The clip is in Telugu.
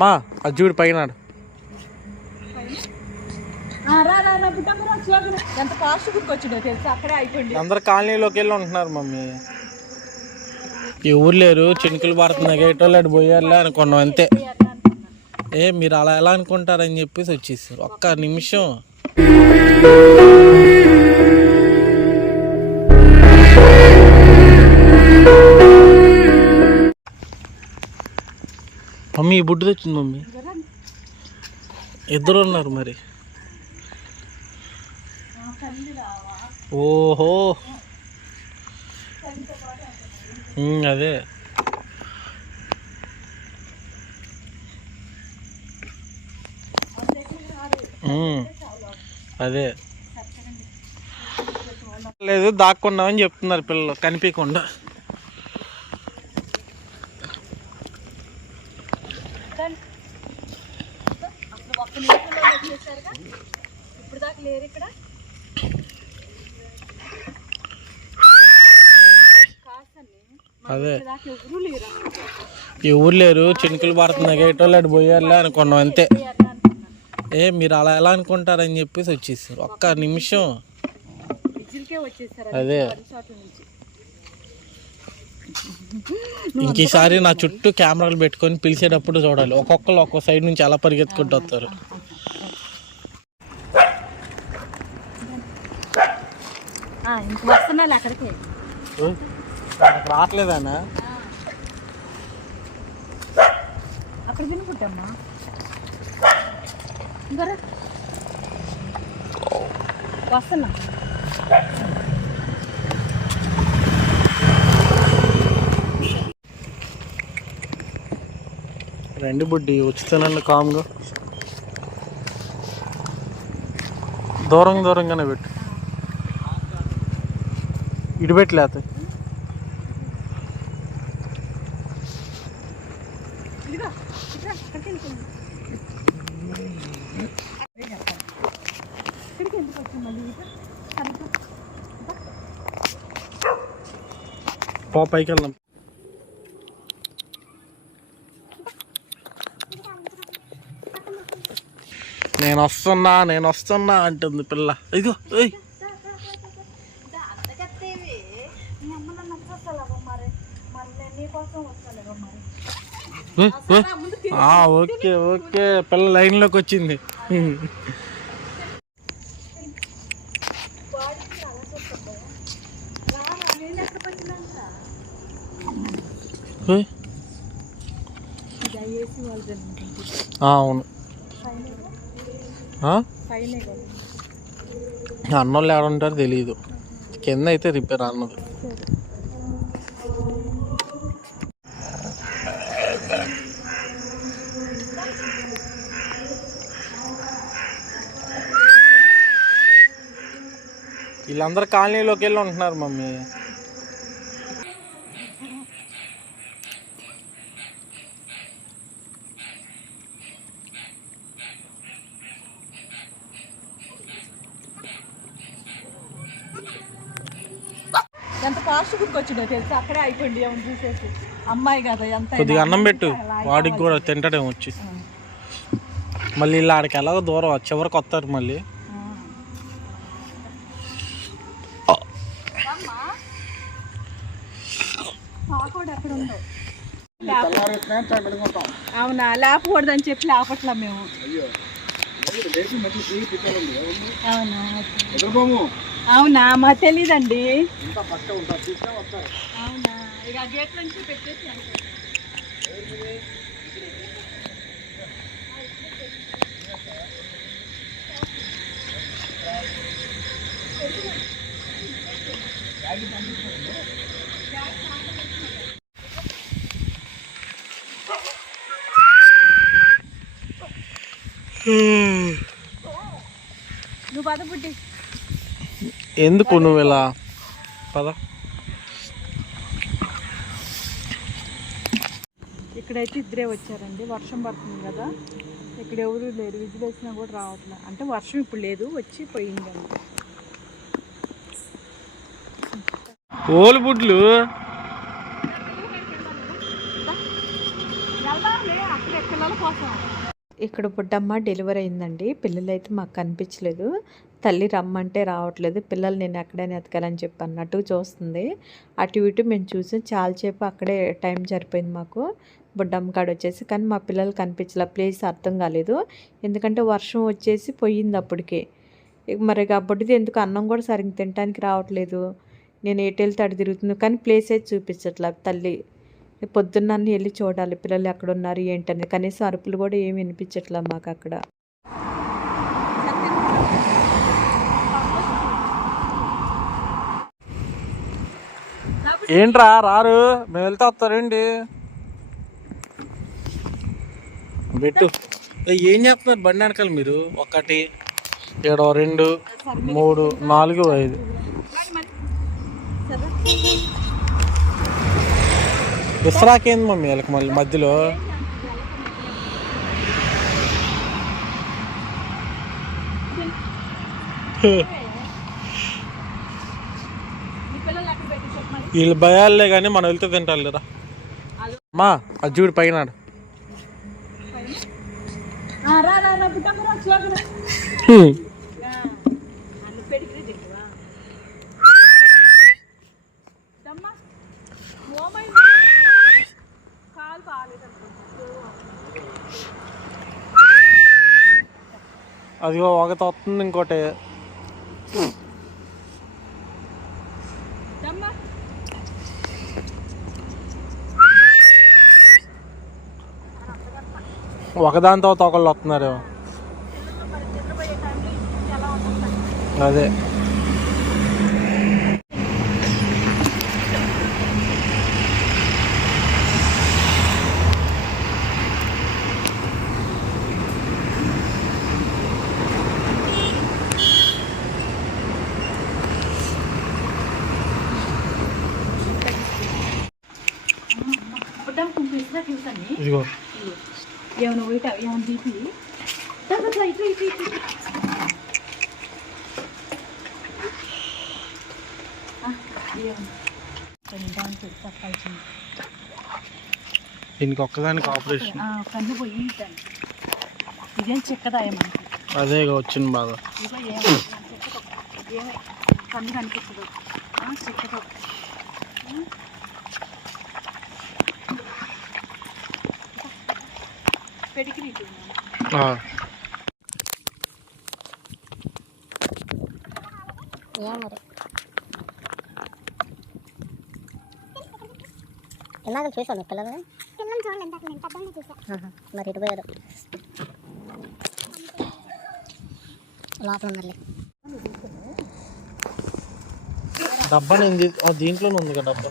మా అది చూడు పైన అందరు కాలనీలోకి వెళ్ళి ఉంటున్నారు మమ్మీ. ఎవరు లేరు, చినుకులు పడుతున్నాయి, గేటోళ్ళు అటు పోయారులే అనుకున్నాం అంతే. మీరు అలా ఎలా అనుకుంటారని చెప్పేసి వచ్చేసారు. ఒక్క నిమిషం. మమ్మీ ఈ బుడ్డు తెచ్చింది మమ్మీ. ఇద్దరు ఉన్నారు మరి. ఓహో అదే అదే లేదు, దాక్కున్నామని చెప్తున్నారు పిల్లలు కనిపించకుండా. అదే ఎవరు లేరు, చినుకులు పడుతున్నాయి, గేటోళ్ళు అటు పోయారులే అనుకున్నాం అంతే. మీరు అలా ఎలా అనుకుంటారని చెప్పేసి వచ్చేసారు. ఒక్క నిమిషం. అదే ఇంకీసారి నా చుట్టూ కెమెరాలు పెట్టుకొని పిలిచేటప్పుడు చూడాలి. ఒక్కొక్కరు ఒక్కో సైడ్ నుంచి అలా పరిగెత్తుకుంటూ వస్తారు. రావట్లేదానా? అక్కడ తినుకుంటామ్మా. వస్తున్నా. రండి బుడ్డి, వచ్చుతానండి కామ్గా. దూరంగానే పెట్టు. ఇటు పెట్టలేత. పైకి వెళ్దాం. నేను వస్తున్నా అంటుంది పిల్ల. ఇదిగో ఓకే పిల్ల లైన్లోకి వచ్చింది. అవును, అన్నోళ్ళు ఎవరుంటారో తెలీదు. కింద అయితే రిపేర్ అన్నది. వీళ్ళందరూ కాలనీలోకి వెళ్ళి ఉంటున్నారు మమ్మీ. ఎంత ఫాస్ట్ గుర్తొచ్చిందో తెలుసా? అక్కడే అయిపోయింది చూసేసి. అమ్మాయి కదా, ఎంత కొద్దిగా అన్నం పెట్టు, వాడికి కూడా తింటాడేమో వచ్చి. మళ్ళీ ఇలా ఆడికి ఎలాగో దూరం చివరికి వస్తారు మళ్ళీ. అవునా, లేపకూడదని చెప్పి లేపట్లా మేము. అవునా, మాకు తెలీదండి. అవునా, ఇక గేట్ నుంచి పెట్టేసి నువ్వు పద బుడ్డి. ఎందుకు నువ్వు ఇలా పద. ఇక్కడైతే ఇద్దరే వచ్చారండి. వర్షం పడుతుంది కదా, ఇక్కడ ఎవరు లేరు. విజిల్ వేసినా కూడా రావట్లేదు. అంటే వర్షం ఇప్పుడు లేదు, వచ్చి పోయింది అంతే. ఓలు బుడ్లు ఇక్కడ బుడ్డమ్మ డెలివరీ అయిందండి. పిల్లలైతే మాకు కనిపించలేదు. తల్లి రమ్మంటే రావట్లేదు. పిల్లలు నేను ఎక్కడైనా ఎతకాలని చెప్పి అన్నట్టు చూస్తుంది. అటు ఇటు మేము చూసి చాలాసేపు అక్కడే టైం సరిపోయింది మాకు. బుడ్డమ్మ కాడ వచ్చేసి, కానీ మా పిల్లలు కనిపించలే. ప్లేస్ అర్థం కాలేదు, ఎందుకంటే వర్షం వచ్చేసి పోయింది అప్పటికే. మరి ఆ బుడ్డది ఎందుకు అన్నం కూడా సరిగ్గా తినడానికి రావట్లేదు. నేను ఎటు వెళ్తే అటు తిరుగుతుంది, కానీ ప్లేస్ అయితే చూపించట్లా తల్లి. పొద్దున్న వెళ్ళి చూడాలి పిల్లలు ఎక్కడ ఉన్నారు ఏంటని. కనీసం అరుపులు కూడా ఏమి వినిపించట్లా మాకు అక్కడ. ఏంట్రా రారు, మేము వెళ్తే వస్తారేంటి? పెట్టు. ఏం చెప్తున్నారు బండి వెనకాల మీరు? 1 2 3 4 5 విసరాకేంది మమ్మీ వీళ్ళకి మళ్ళీ మధ్యలో? వీళ్ళు భయాలే కానీ మనం వెళ్తే తింటారు లేదా అమ్మా. అజ్జుడు పైన అదిగో ఒకటి వస్తుంది, ఇంకోటి ఒకదాని తర్వాత ఒకళ్ళు వస్తున్నారు. అదే ఇదిగో ఏమైనా పోయిట ఏమైనా తీపి దీనికి ఒక్కదానికి ఆపరేషన్. కన్ను పోయి ఇదేం చెక్కదాయమంట. అదే వచ్చింది బాగా. కన్ను కనిపించదు చెక్కతో. పెడిగ్రీ ఎలాగో చూసాను పిల్లలు మరి ఇటు పోయారు లోపల ఉన్నారు. డబ్బా నేను దీంట్లోనే ఉంది కదా డబ్బా.